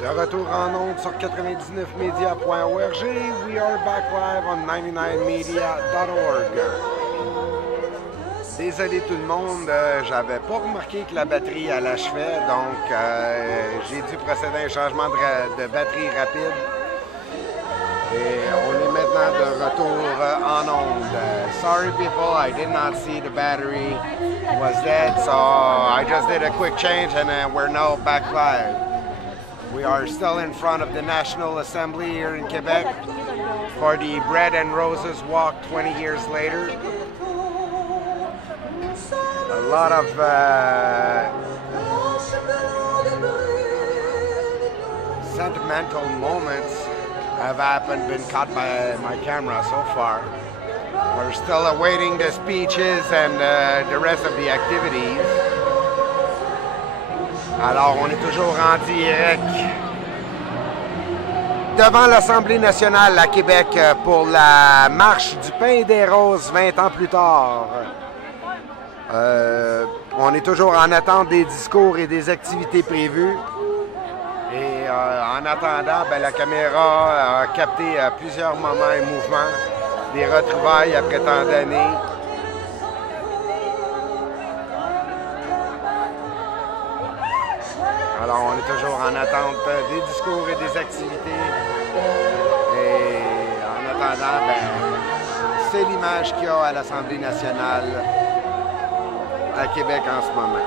De retour en ondes sur 99media.org. We are back live on 99media.org. Désolé tout le monde, j'avais pas remarqué que la batterie elle achevait, donc j'ai dû procéder à un changement de batterie rapide. Et on est maintenant de retour en ondes. Sorry people, I did not see the battery was dead, so I just did a quick change and we're now back live. We are still in front of the National Assembly here in Quebec for the Bread and Roses Walk 20 years later. A lot of sentimental moments have happened, been caught by my camera so far. We're still awaiting the speeches and the rest of the activities. Alors, on est toujours en direct devant l'Assemblée nationale à Québec pour la marche du pain des roses 20 ans plus tard. On est toujours en attente des discours et des activités prévues. Et en attendant, ben, la caméra a capté plusieurs moments et mouvements, des retrouvailles après tant d'années. Alors, on est toujours en attente des discours et des activités. Et en attendant, ben, c'est l'image qu'il y a à l'Assemblée nationale à Québec en ce moment.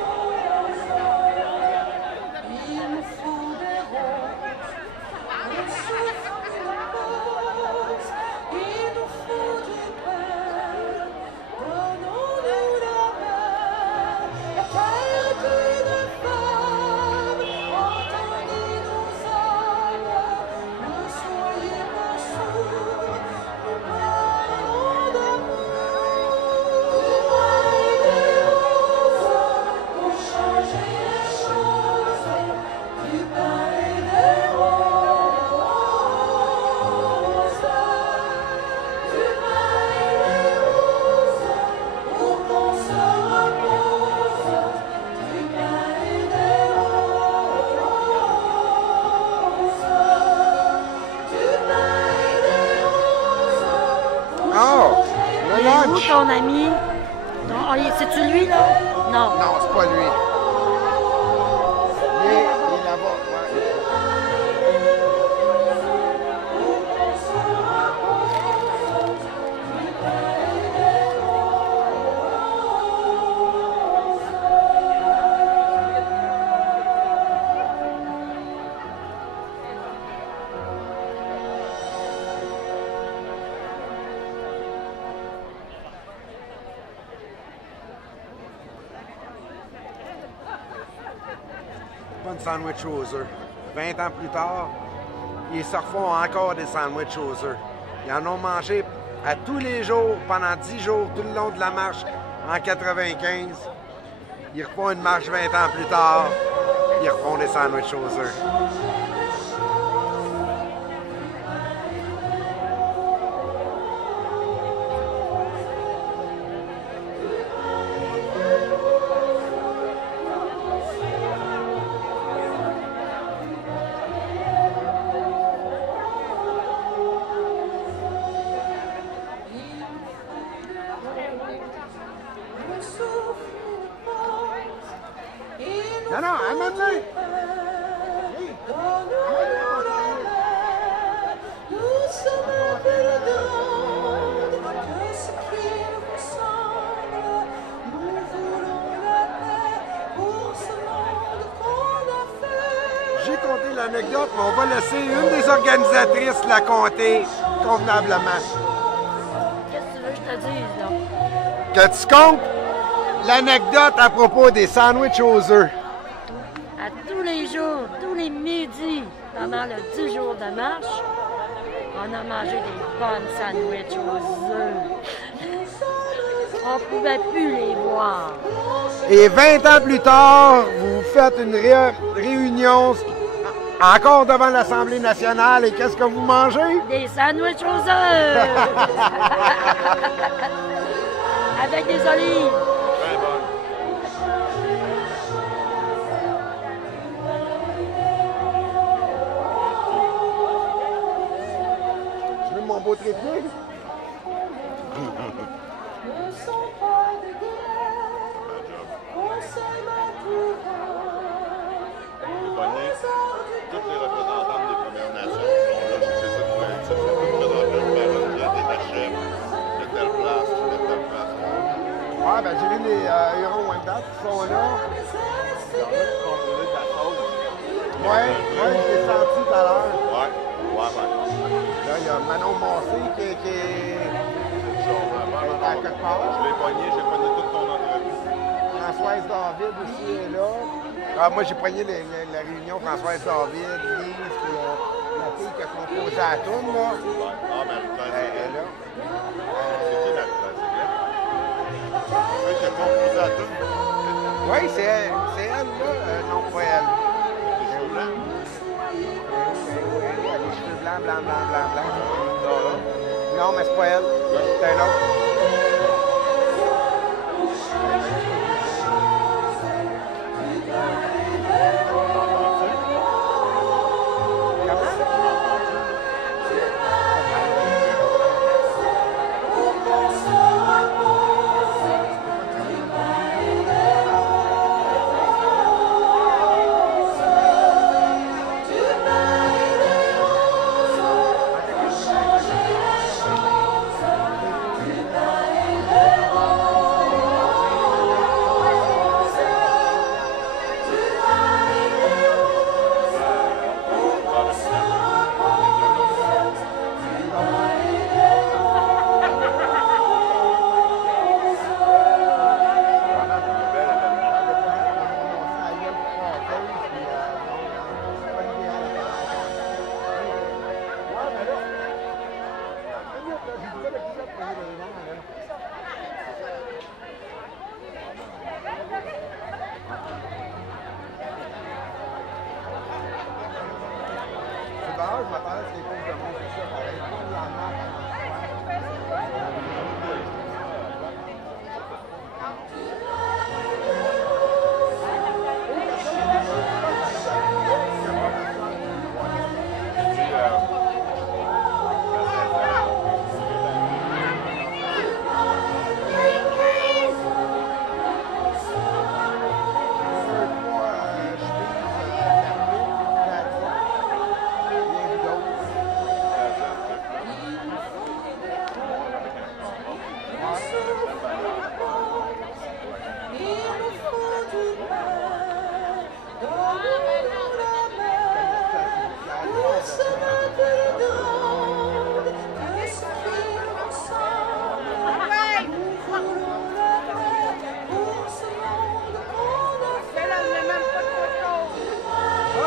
Ton ami. C'est-tu lui, là? Non. Non, c'est pas lui. Il est là-bas. Pas de sandwich aux œufs. 20 ans plus tard, ils se refont encore des sandwichs aux œufs. Ils en ont mangé à tous les jours, pendant 10 jours, tout le long de la marche en 95. Ils refont une marche 20 ans plus tard, ils refont des sandwichs aux œufs. Non, non, amène-le! J'ai compté l'anecdote, mais on va laisser une des organisatrices la compter convenablement. Qu'est-ce que tu veux que je te dise, là? Que tu comptes l'anecdote à propos des sandwichs aux œufs. À tous les jours, tous les midis, pendant le 10 jours de marche, on a mangé des bonnes sandwichs aux œufs. On pouvait plus les voir. Et 20 ans plus tard, vous faites une réunion encore devant l'Assemblée nationale. Et qu'est-ce que vous mangez? Des sandwichs aux œufs! Avec des olives. J'ai vu les Hurons Wendat qui sont là. Ouais, je l'ai senti tout à l'heure. Ouais. Là, il y a Manon Massé qui est à quelque part. Je l'ai pogné toute ton entrevue. Françoise David aussi est là. Ah, moi, j'ai pogné la réunion Françoise David, Lise, puis la fille qui a composé la toune, là. Ah, mais Elle est là. c'est qui la oui, j'ai composé la toune. Oui, c'est elle, là. Non, pas elle. Les cheveux blancs. Elle a les cheveux blancs. Non, là. Non, mais c'est pas elle. C'est un autre. Je m'attendais à ce qu'il y ait plus de monde que ça, pareil. Comme la marche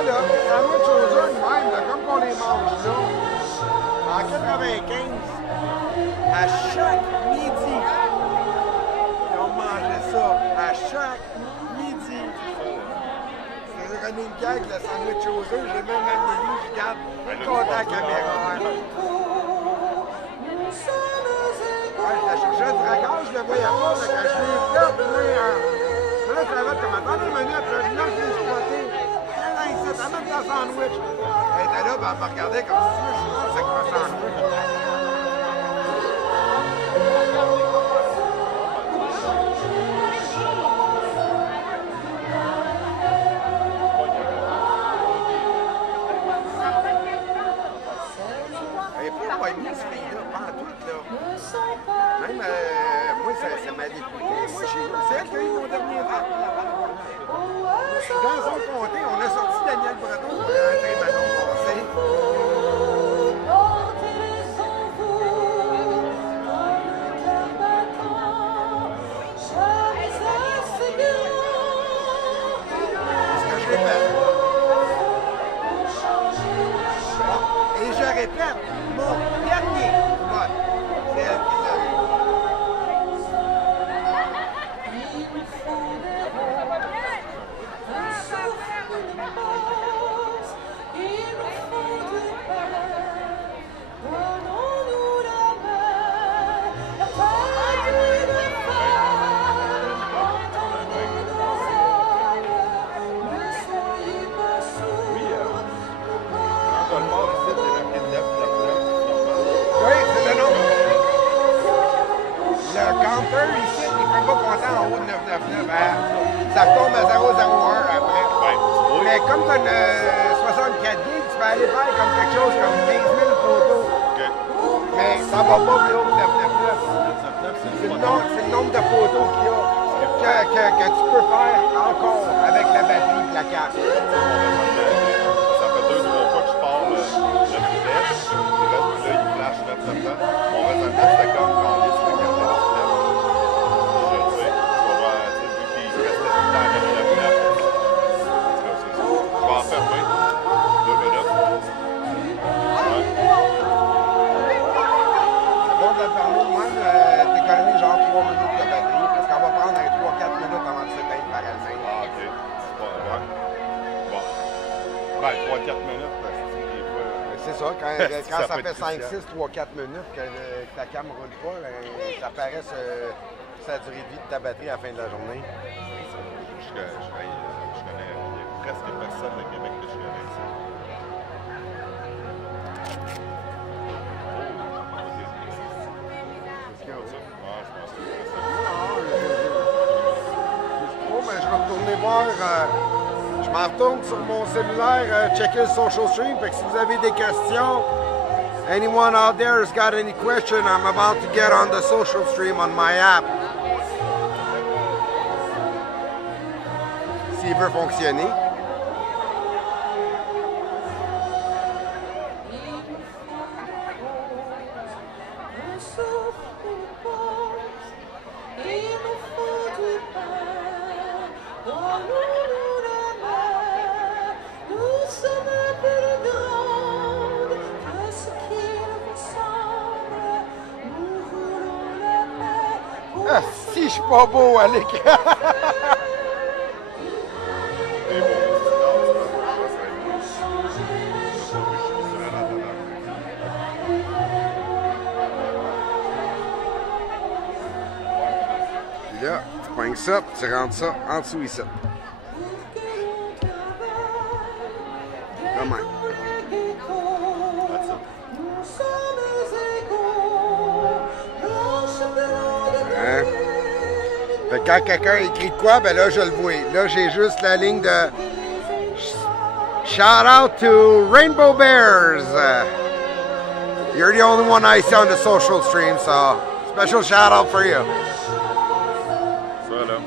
là, c'est la même chose là, même, là, comme qu'on les mange là. En 95, à chaque midi, on mangeait ça. À chaque midi. C'est René Gag, le sandwich aux œufs. J'ai même amené lui, je garde content à la caméra. Ouais, je la cherchais du regard, je le voyais pas, mais quand je l'ai fait, moi, là, ça va comme attends une minute, là, je l'ai spoté. Ça met dans le sandwich. Elle était là, ben, elle me regardait comme si je pensais que un sandwich. Elle n'est pas poignée, cette fille-là, pas en tout, là. Même, moi, ça m'a dégoûté. Moi, chez nous, c'est elle qui a eu mon dernier rap. Dans son comté, on a sorti Daniel Breton pour rentrer Manon Massé. C'est ce que je répète. Bon, et je répète, mon dernier vote, c'est elle qui l'a eu. Ici, il ne peut pas compter en haut de 999. Ça retombe à 001 après. Ouais. Mais comme tu as une 64 gigs, tu peux aller faire comme quelque chose comme 15 000 photos. OK. Mais ça ne va pas plus haut que 999. 999, C'est le nombre de photos qu'il y a que tu peux faire encore avec la batterie et la carte. Ça fait 2-3 fois que je pars le vitesse. Là, il flash là, tout le temps. Mon raisonnement, c'était comme quand on est sur la carte de display. Je sais, tu vas voir, vu qu'il reste tout le temps à la place. Je vais en fermer 2 minutes. Bon, de la fermer, moi, t'économises genre 3 minutes de batterie parce qu'on va prendre un 3-4 minutes avant de s'éteindre par elle-même. Ah, ok. C'est pas vrai. Bon. Ben, 3-4 minutes, parce que des fois. C'est ça, quand ça peut fait être 5, crucial. 6, 3, 4 minutes que ta cam ne roule pas, ça paraît sa durée de vie de ta batterie à la fin de la journée. Je connais, il y a presque personne au Québec que je connais ici. Oh, mais je vais retourner voir. Je m'en retourne sur mon cellulaire, checker le social stream. Fait que si vous avez des questions, anyone out there has got any question, I'm about to get on the social stream on my app. S'il veut fonctionner. Ah, si je suis pas beau à l'écran! Et bon, ça serait mieux. Je suis là dans Puis là, tu pognes ça, puis tu rentres ça en dessous ici. Comme même. Hein? Fait que quand quelqu'un écrit de quoi, ben là, je le vois. Là, j'ai juste la ligne de shout out to Rainbow Bears. You're the only one I see on the social stream, so special shout out for you. ça, là.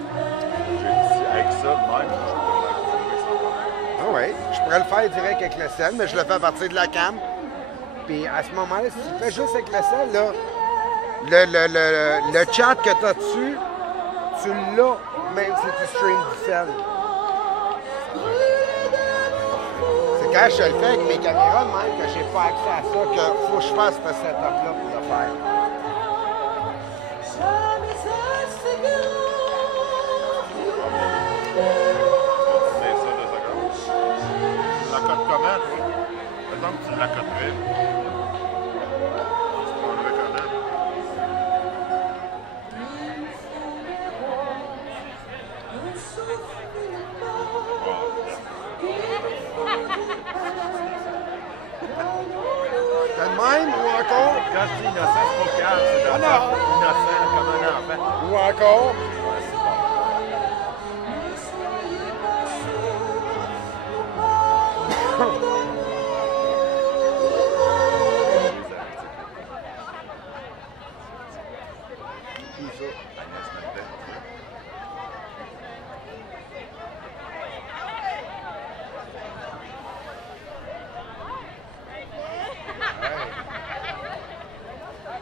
Avec ça, même, je peux Ah ouais, je pourrais le faire direct avec le sel, mais je le fais à partir de la cam. Puis à ce moment-là, si tu fais juste avec le sel, là, le chat que tu as dessus, tu l'as même si tu streams du sel. C'est quand je le fais avec mes caméras, même que j'ai pas accès à ça, qu'il faut que je fasse ce setup-là pour le faire. C'est ça, 2 secondes. Tu l'accotes comment, toi? Mettons que tu l'accoterais. Tu prends le comment? T'as de même ou encore? Quand je dis innocent, c'est pas calme, c'est dans le sens innocent comme un enfant. Ou encore?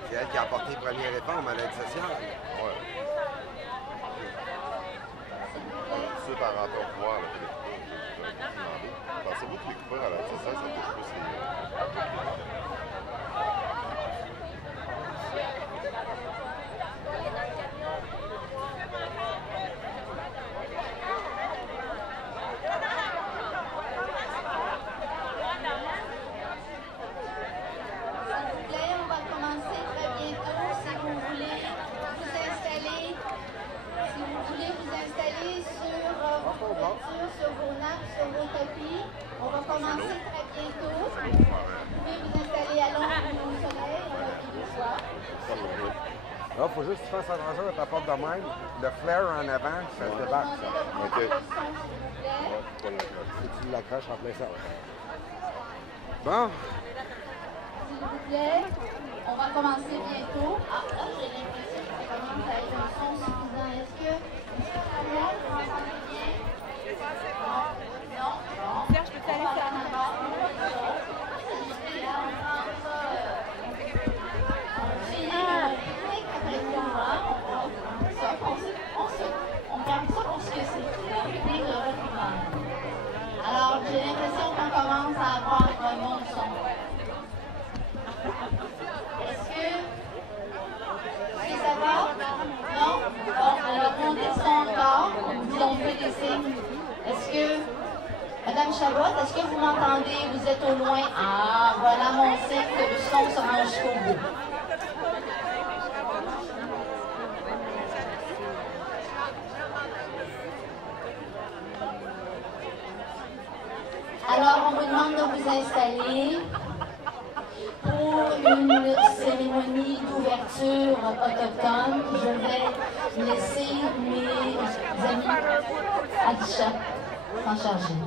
C'est elle qui a apporté les premières réformes à l'aide sociale. Ouais. C'est par rapport au pouvoir, là, pensez-vous que les coupeurs à la ça touche plus les... On va commencer très bientôt. Si vous voulez vous installer, sur vos voitures, sur vos nappes, sur vos tapis, on va commencer très bientôt. Vous pouvez vous installer à l'ombre ou au soleil, on va tout voir. Là, il faut juste que tu fasses attention à ta porte de même. Le flare en avant, ça se débarque. Ça. OK. Et tu l'accroches en plein ça. Bon. S'il vous plaît, on va commencer bientôt. Ah, là, j'ai l'impression que commence à être un son suffisant. Est-ce que tout le monde m'entend bien? Non? Bon. Serge, peux-tu aller faire un bord? On garde ça pour ce que c'est. Alors, j'ai l'impression qu'on commence à avoir un bon son. Est-ce que ça va? Non? Bon, alors montez le son encore. On fait des signes. Est-ce que, Madame Chabot, est-ce que vous m'entendez? Vous êtes au loin? Ah, voilà mon signe que le son se rend jusqu'au bout. Alors, on vous demande de vous installer pour une cérémonie d'ouverture autochtone. Je vais laisser mes amis Adisha s'en charger.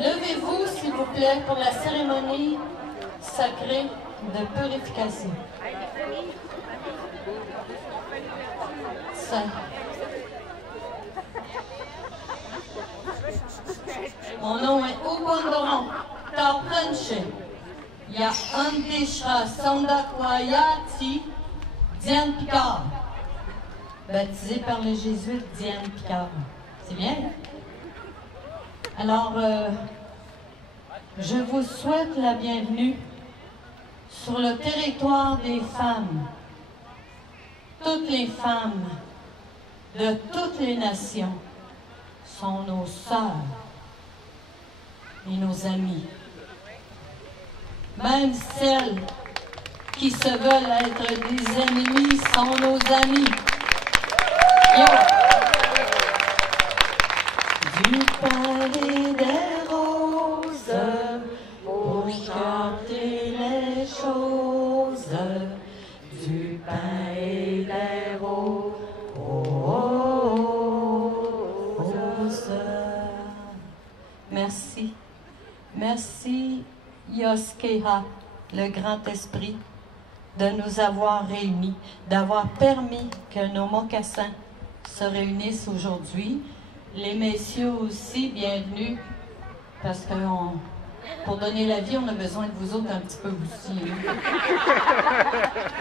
Levez-vous, s'il vous plaît, pour la cérémonie sacrée de purification. Mon nom est Okondoron Tarprenche. Ya Andeshra Sandakwayati Diane Picard. Baptisé par les jésuites Diane Picard. C'est bien? Alors, je vous souhaite la bienvenue sur le territoire des femmes. Toutes les femmes de toutes les nations sont nos sœurs et nos amies. Même celles qui se veulent être des ennemis sont nos amis. Yo. Du palais des roses pour chanter les choses, du pain et des roses. Merci. Merci, Yoskeha, le grand esprit, de nous avoir réunis, d'avoir permis que nos mocassins se réunissent aujourd'hui. Les messieurs aussi, bienvenue, parce que pour donner la vie, on a besoin de vous autres un petit peu aussi. Hein?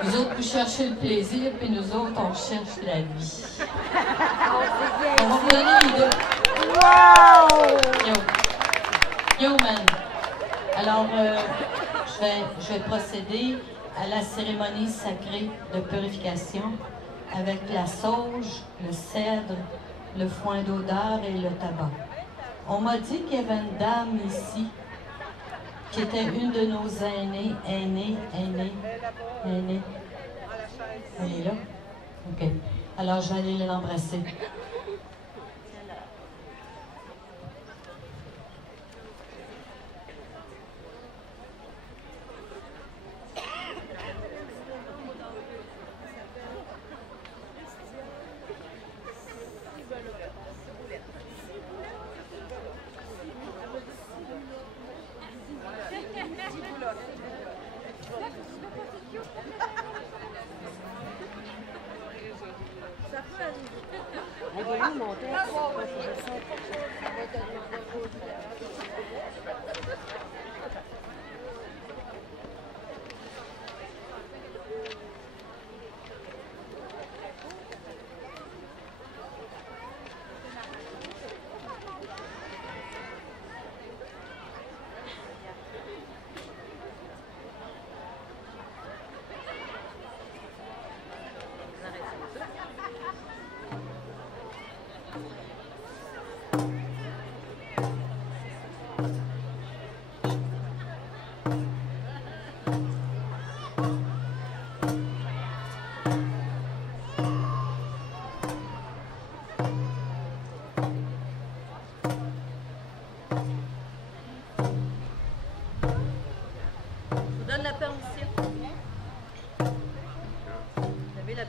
Vous autres, vous cherchez le plaisir, puis nous autres, on cherche la vie. On va vous donner les deux. Wow! Yo. Yo, man. Alors, je vais procéder à la cérémonie sacrée de purification avec la sauge, le cèdre, le foin d'odeur et le tabac. On m'a dit qu'il y avait une dame ici qui était une de nos aînés. Elle est là? OK. Alors, je vais aller l'embrasser.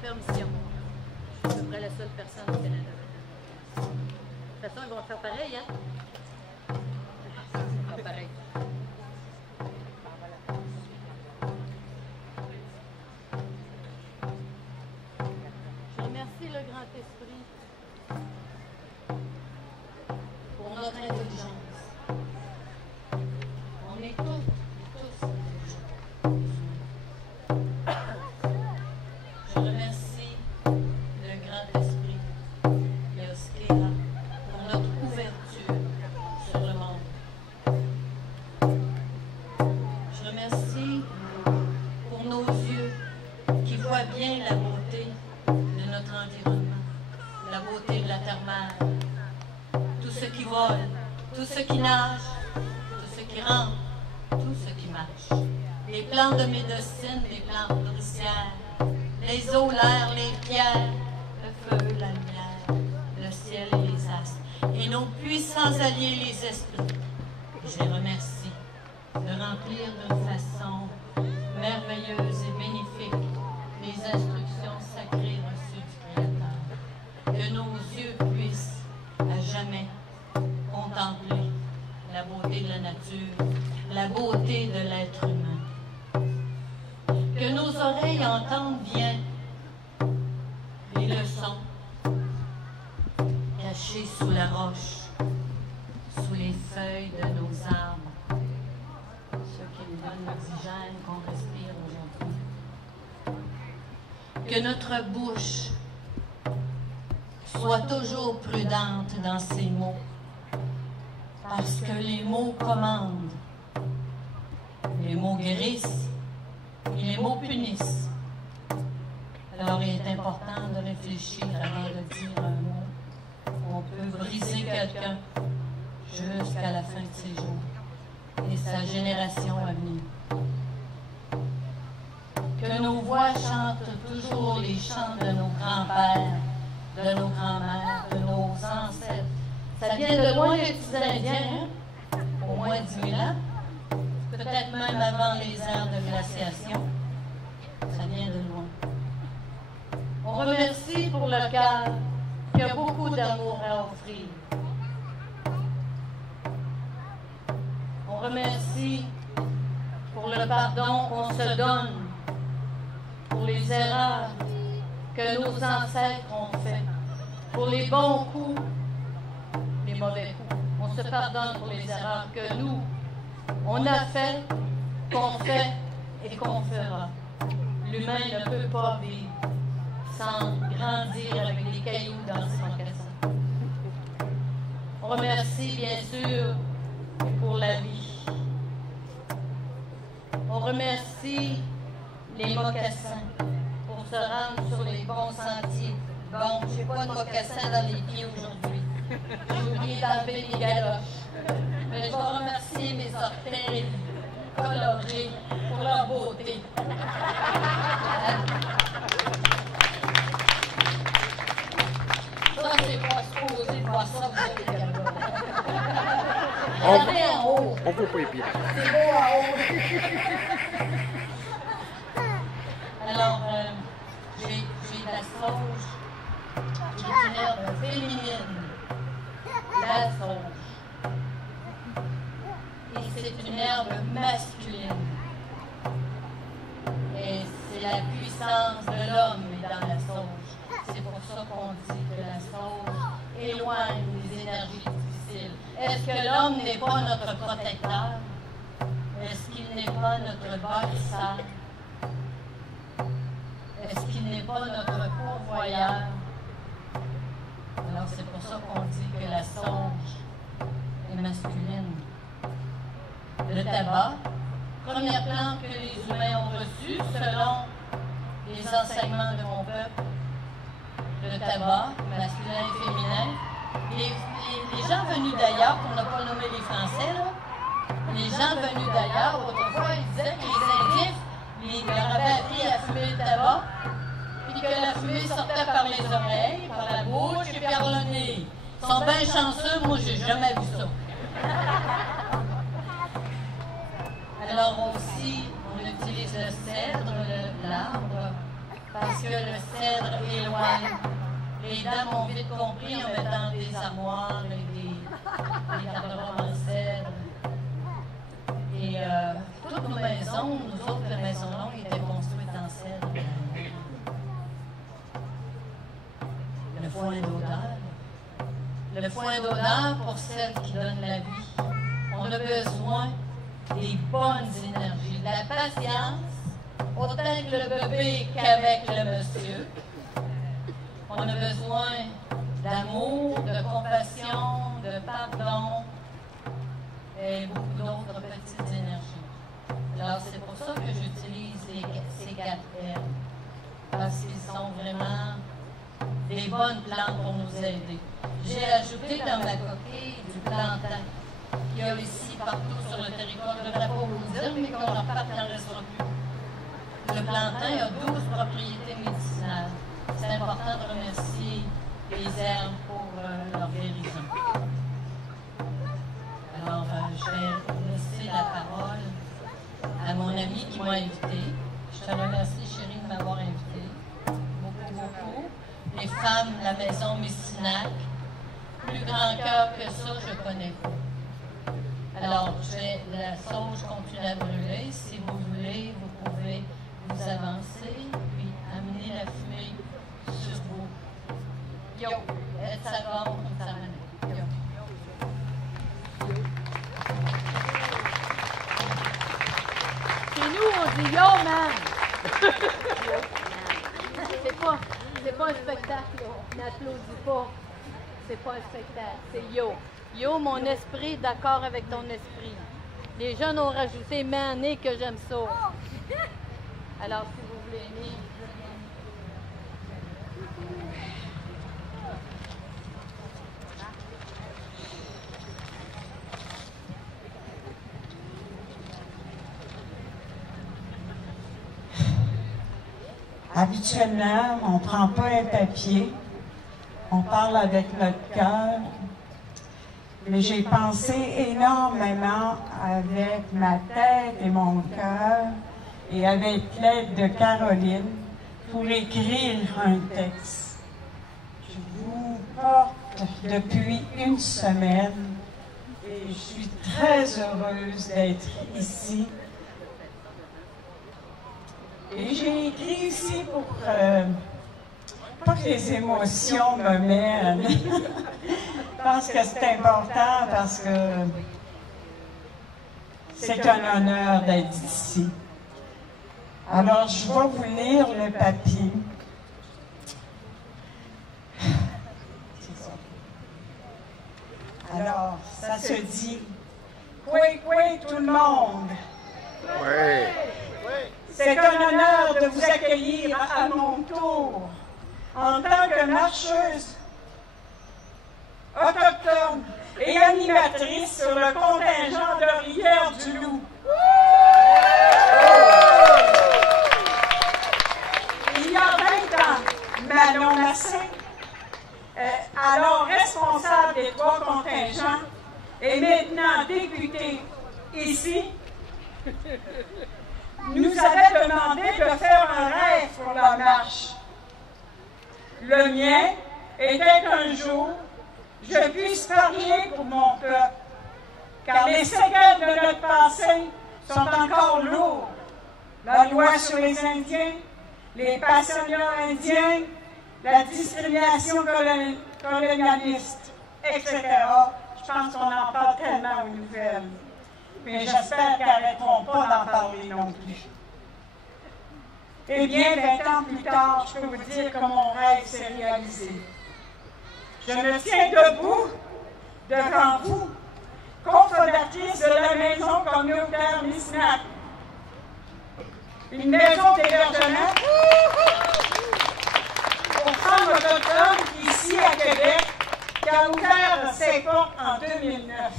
Permission. Je suis à peu près la seule personne au Canada. De toute façon, ils vont faire pareil, hein? Ils vont faire pareil. jardinage, tout ce qui rentre, tout ce qui marche. Les plantes de médecine, les plantes nourricières, les eaux, l'air, les pierres, le feu, la lumière, le ciel et les astres, et nos puissants alliés, les esprits. Je les remercie de remplir d'une façon merveilleuse et bénéfique les instructions sacrées reçues du Créateur. Que nos yeux puissent à jamais contempler la beauté de la nature, la beauté de l'être humain. Que nos oreilles entendent bien les leçons cachées sous la roche, sous les feuilles de nos arbres, ceux qui nous donnent l'oxygène qu'on respire aujourd'hui. Que notre bouche soit toujours prudente dans ses mots, parce que les mots commandent, les mots guérissent et les mots punissent. Alors il est important de réfléchir avant de dire un mot. On peut briser quelqu'un jusqu'à la fin de ses jours et sa génération à venir. Que nos voix chantent toujours les chants de nos grands-pères, de nos grands-mères, de nos ancêtres. Ça vient de loin les petits Indiens, hein? Au moins 10 000 ans, peut-être même avant les ères de glaciation. Ça vient de loin. On remercie pour le cœur qui a beaucoup d'amour à offrir. On remercie pour le pardon qu'on se donne, pour les erreurs que nos ancêtres ont faites, pour les bons coups, les mauvais coups. On se pardonne pour les erreurs que nous, on a fait, qu'on fait et qu'on fera. L'humain ne peut pas vivre sans grandir avec des cailloux dans ses mocassins. On remercie bien sûr pour la vie. On remercie les mocassins pour se rendre sur les bons sentiers. Bon, je n'ai pas de mocassins dans les pieds aujourd'hui. J'ai oublié d'enlever mes galoches. Mais je vais remercier mes orteils colorés pour leur beauté. Ça, c'est pas supposé voir ça, vous avez des galoches. Regardez en haut. On peut pas y pied. C'est beau en haut. Alors, j'ai de la sauge, qui est une herbe féminine, la sauge. Et c'est une herbe masculine. Et c'est la puissance de l'homme dans la sauge. C'est pour ça qu'on dit que la sauge éloigne les énergies difficiles. Est-ce que l'homme n'est pas notre protecteur? Est-ce qu'il n'est pas notre bâtisseur? Est-ce qu'il n'est pas notre pourvoyeur? Alors c'est pour ça qu'on dit que la sauge est masculine. Le tabac, première plante que les humains ont reçue selon les enseignements de mon peuple. Le tabac, masculin et féminin. Les gens venus d'ailleurs, pour ne pas nommer les Français, là, les gens venus d'ailleurs, autrefois, ils disaient que les Indiens leur avaient appris à fumer le tabac, puis que la fumée sortait par les oreilles, par la bouche et par le nez. Ils sont bien chanceux, moi j'ai jamais vu ça. Alors aussi, on utilise le cèdre, l'arbre, parce que le cèdre éloigne. Les dames ont vite compris en mettant des armoires et des garde-robes en cèdre. Et toutes nos maisons, nous autres, les maisons longues étaient construites en cèdre. Le foin d'odeur. Le foin d'odeur pour celle qui donne la vie. On a besoin des bonnes énergies, de la patience, autant que le bébé qu'avec le monsieur. On a besoin d'amour, de compassion, de pardon et beaucoup d'autres petites énergies. Alors c'est pour ça que j'utilise ces 4 herbes, parce qu'ils sont vraiment des bonnes plantes pour nous aider. J'ai ajouté dans ma coquille du plantain. qu'il y a ici, partout sur le territoire. Je ne devrais pas vous le dire, mais qu'on en parte, il n'en restera plus. Le plantain a 12 propriétés médicinales. C'est important de remercier les herbes pour leur guérison. Alors, je vais laisser la parole à mon ami qui m'a invité. Je te remercie, chérie, de m'avoir invité. Beaucoup, beaucoup. Les femmes de la maison Messinac. Plus grand cœur que ça, je connais pas. Alors, la sauge continue à brûler. Si vous voulez, vous pouvez vous avancer, puis amener la fumée sur vous. Yo! Elle s'avance pour t'amener. Yo! Chez nous, on dit yo, man! C'est pas un spectacle, là. On n'applaudit pas. C'est pas un spectacle, c'est yo. Yo, mon esprit, d'accord avec ton esprit. Les jeunes ont rajouté mané que j'aime ça. Alors, si vous voulez aimer, habituellement, on ne prend pas un papier, on parle avec notre cœur, mais j'ai pensé énormément avec ma tête et mon cœur et avec l'aide de Caroline pour écrire un texte. Je vous porte depuis une semaine et je suis très heureuse d'être ici. Et j'ai écrit ici pour pas que les émotions me mènent. Je pense que c'est important parce que c'est un honneur d'être ici. Alors, je vais vous lire le papier. Alors, ça se dit « Coué, coué, tout le monde! » Oui. C'est un honneur de vous accueillir à mon tour en tant que marcheuse autochtone et animatrice sur le contingent de Rivière-du-Loup. Il y a 20 ans, Manon Massé, alors responsable des 3 contingents et maintenant députée ici, nous avait demandé de faire un rêve pour la marche. Le mien était qu'un jour, je puisse parler pour mon peuple, car les séquelles de notre passé sont encore lourdes. La loi sur les Indiens, les passionnats indiens, la discrimination colonialiste, etc. Je pense qu'on en parle tellement aux nouvelles. Mais j'espère qu'elles n'arrêteront pas d'en parler non plus. Eh bien, 20 ans plus tard, je peux vous dire que mon rêve s'est réalisé. Je me tiens debout devant vous, cofondatrice de la maison communautaire Messinac. Une maison d'hébergement pour femmes autochtones ici à Québec, qui a ouvert ses portes en 2009.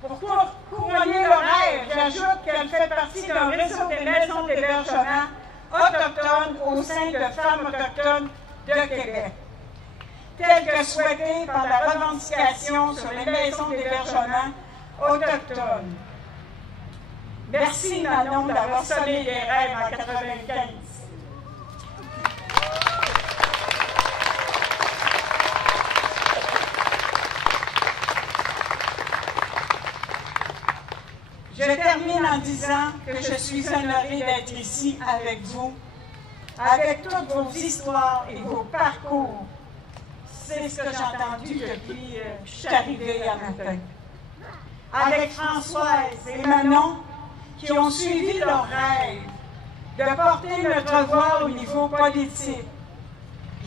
Pour couronner le rêve, j'ajoute qu'elle fait partie d'un réseau des maisons d'hébergement autochtones au sein de Femmes autochtones de Québec, tel que souhaité par la revendication sur les maisons d'hébergement autochtones. Merci Manon d'avoir sonné les rêves en 1995. Je termine en disant que je suis honorée d'être ici avec vous, avec toutes vos histoires et vos parcours. C'est ce que j'ai entendu depuis que je suis arrivée à matin. Avec Françoise et Manon, qui ont suivi leur rêve de porter notre voix au niveau politique.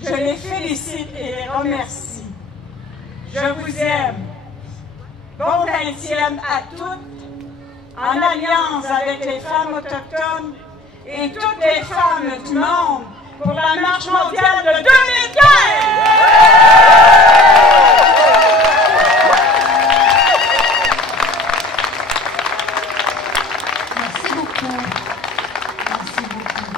Je les félicite et les remercie. Je vous aime. Bon 20e à toutes, en alliance avec les femmes autochtones et toutes les femmes du monde pour la marche mondiale de 2015! beaucoup. Merci beaucoup.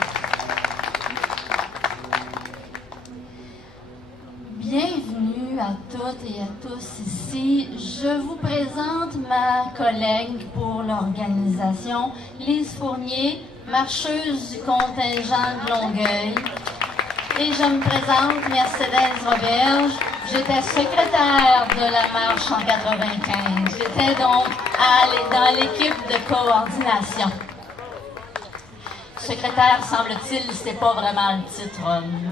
Bienvenue à toutes et à tous ici. Je vous présente ma collègue pour l'organisation, Lise Fournier, marcheuse du contingent de Longueuil. Et je me présente, Mercedes Roberge. J'étais secrétaire de la marche en 95. J'étais donc dans l'équipe de coordination. Secrétaire, semble-t-il, c'est pas vraiment le titre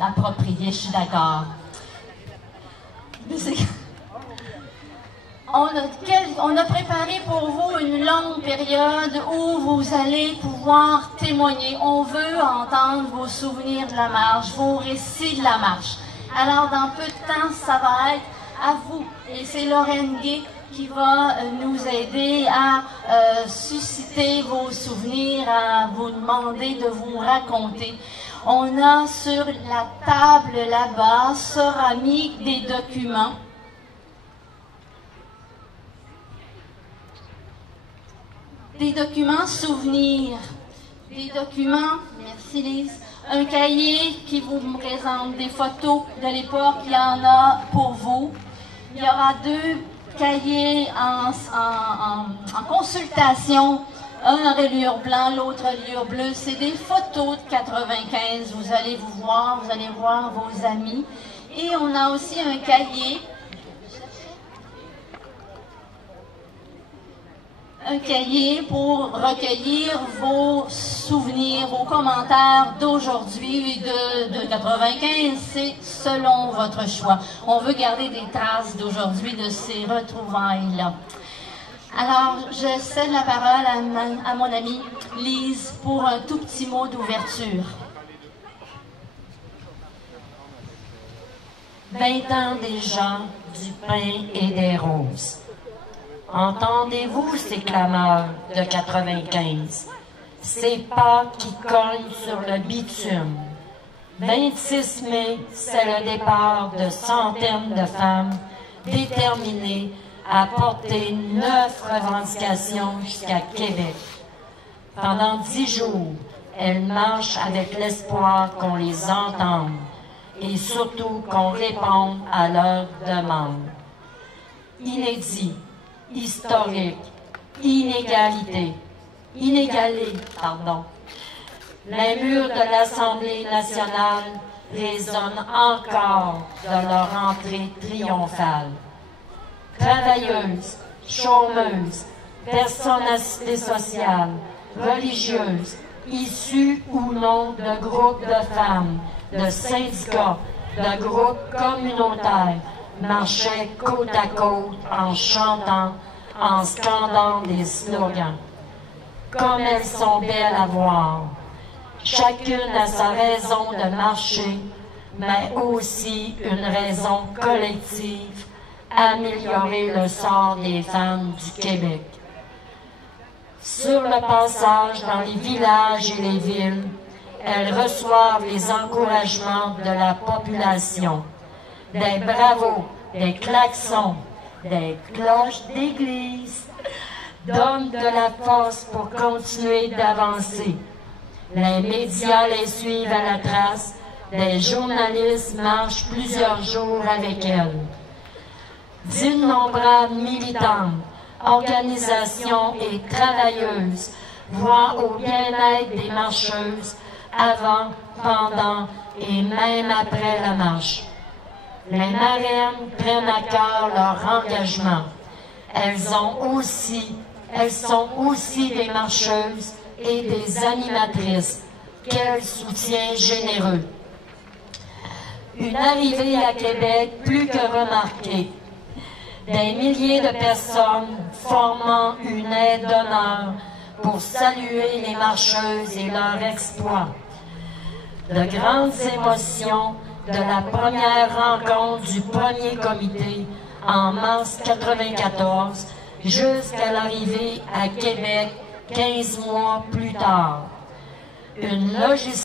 approprié, je suis d'accord. On a préparé pour vous une longue période où vous allez pouvoir témoigner. On veut entendre vos souvenirs de la marche, vos récits de la marche. Alors, dans peu de temps, ça va être à vous. Et c'est Lorraine Gay qui va nous aider à susciter vos souvenirs, à vous demander de vous raconter. On a sur la table là-bas, sera mis des documents. Des documents souvenirs. Des documents, merci Lise, un cahier qui vous présente des photos de l'époque, il y en a pour vous. Il y aura 2 cahiers en consultation, un en reliure blanc, l'autre en reliure bleue. C'est des photos de 95, vous allez voir vos amis. Et on a aussi un cahier pour recueillir vos souvenirs, vos commentaires d'aujourd'hui, de 95, c'est selon votre choix. On veut garder des traces d'aujourd'hui, de ces retrouvailles-là. Alors, je cède la parole à mon amie Lise pour un tout petit mot d'ouverture. 20 ans déjà, du pain et des roses. Entendez-vous ces clameurs de 95, ces pas qui cognent sur le bitume? 26 mai, c'est le départ de centaines de femmes déterminées à porter 9 revendications jusqu'à Québec. Pendant 10 jours, elles marchent avec l'espoir qu'on les entende et surtout qu'on réponde à leurs demandes. Inédit, historique, inégalé, les murs de l'Assemblée nationale résonnent encore de leur entrée triomphale. Travailleuses, chômeuses, personnes assistées sociales, religieuses, issues ou non de groupes de femmes, de syndicats, de groupes communautaires, marchaient côte à côte en chantant, en scandant des slogans. Comme elles sont belles à voir. Chacune a sa raison de marcher, mais aussi une raison collective, améliorer le sort des femmes du Québec. Sur le passage dans les villages et les villes, elles reçoivent les encouragements de la population. Des bravos, des klaxons, des cloches d'église, donnent de la force pour continuer d'avancer. Les médias les suivent à la trace, des journalistes marchent plusieurs jours avec elles. D'innombrables militantes, organisations et travailleuses voient au bien-être des marcheuses avant, pendant et même après la marche. Les marraines prennent à cœur leur engagement. Elles sont aussi des marcheuses et des animatrices. Quel soutien généreux! Une arrivée à Québec plus que remarquée. Des milliers de personnes formant une aide d'honneur pour saluer les marcheuses et leurs exploits. De grandes émotions de la première rencontre du premier comité en mars 1994 jusqu'à l'arrivée à Québec 15 mois plus tard. Une logistique